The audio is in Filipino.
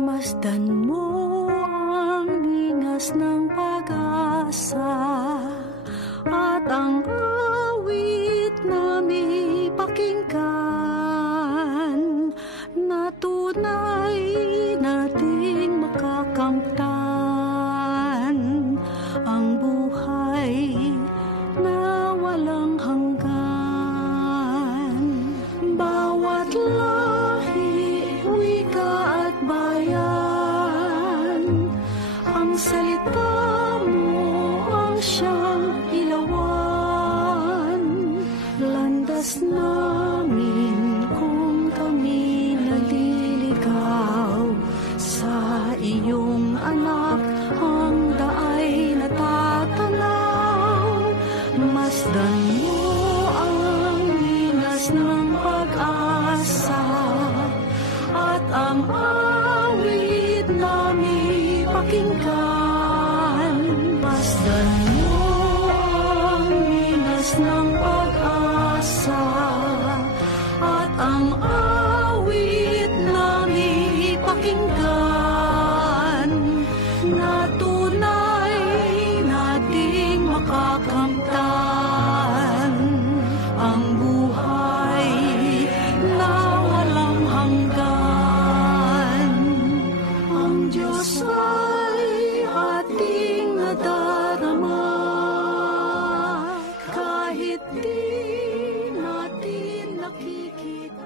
Masdan mo ang bingas ng pag-asa at ang awit na may pakinggan na tunay nating makakamtan ang buhay na walang hanggan. Bawat lahi, wika at bayan, ang salita mo ang siyang ilawan. Landas namin kung kami naliligaw sa iyong anak, ang daay natatanaw. Masdan mo ang linas ng pag-asa at ang awit na may pakinggan. Masdan mo ang linas ng pag-asa at ang awit na may pakinggan na tunay nating makakamtan ang buhay na walang hanggan. Ang Diyos ay ating nadarama kahit di natin nakikita.